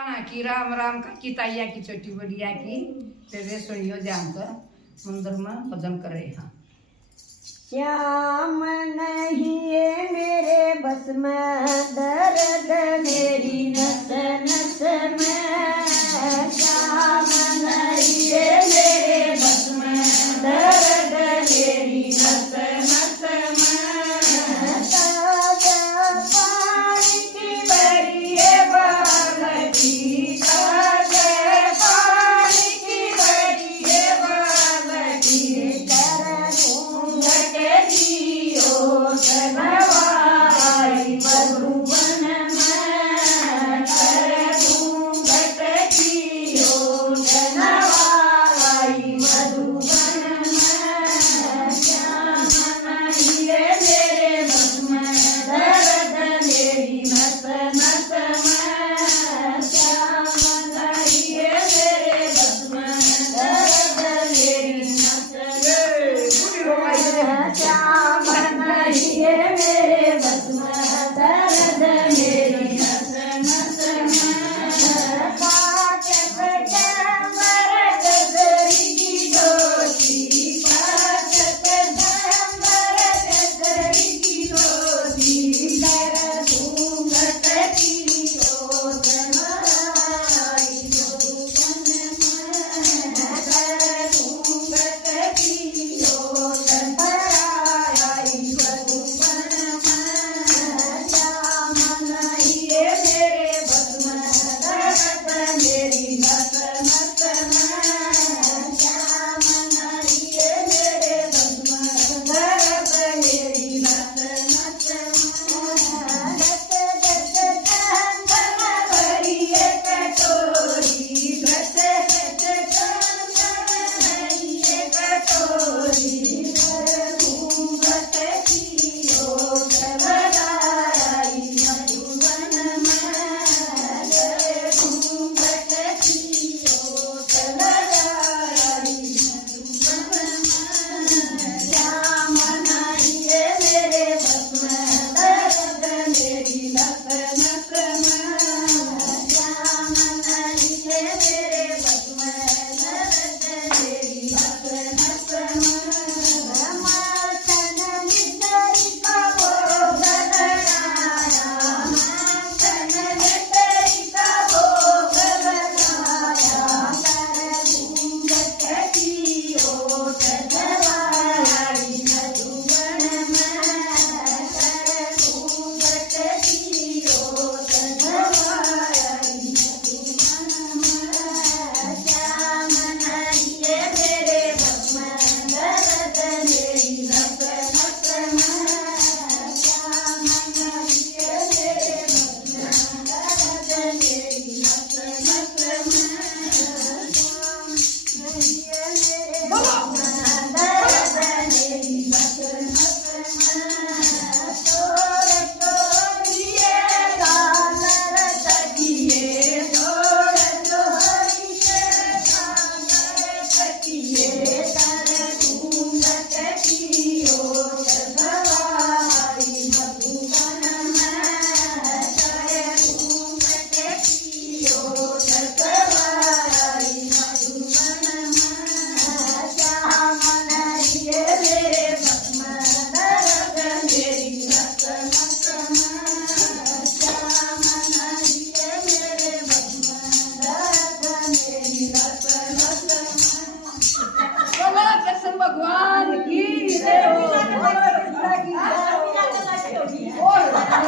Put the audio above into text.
की राम राम की ताइया की छोटी बड़िया की तेरे सुनियो जान कर मंदिर में भजन करे। हाँ श्याम नहीं है मेरे बस में दर्द मेरी नस नस में। श्याम नहीं है मेरे बस में दर्द मेरी नस नस में। ताजा पानी की बड़ी है बालटी, ताजा पानी की बड़ी है बालटी। धनवाई मधुबन में कर घूंघट कियो, धनवाई मधुबन में। श्याम नहीं है मेरे बस में दर्द मेरी नस नस में। श्याम नहीं है मेरे बस में दर्द मेरी नस नस में। श्याम नहीं है मेरे बस में दर्द मेरी नस नस में। पाचक डंबर गगरी की डोली, पाचक डंबर गगरी की डोली। कर घूंघट कियो, धनवाई मधुबन में कर घूंघट कियो, धनवाई मधुबन में। श्याम नहीं है मेरे बस में दर्द मेरी नस नस में। श्याम नहीं है मेरे बस में दर्द मेरी नस नस में। गट गट कंगन भरी है कटोरी, गट गट कंगन भरी है कटोरी। कर घूंघट कियो, धनवाई मधुबन में कर घूंघट कियो, धनवाई मधुबन में। श्याम नहीं है मेरे बस में दर्द मेरी नस नस में। श्याम नहीं है मेरे बस में दर्द मेरी नस नस में। माखन मिठाई का भोग लगाया, माखन मिठाई का भोग लगाया। कर घूंघट कियो, धनवाई मधुबन में कर घूंघट कियो, धनवाई मधुबन में। श्याम नहीं है मेरे बस में दर्द मेरी नस नस में। श्याम नहीं है मेरे बस में दर्द मेरी नस नस में। श्याम नहीं है मेरे बस में दर्द मेरी नस नस में। तोड़ तोड़िए कालर तकिए, तोड़ तोड़िए कालर तकिए। कर घूंघट कियो, धनवाई मधुबन में कर घूंघट कियो, धनवाई मधुबन में। श्याम नहीं है मेरे बस में दर्द मेरी नस नस में। श्याम नहीं है मेरे बस में दर्द मेरी नस नस में। बोलो कृष्ण भगवान की जय हो।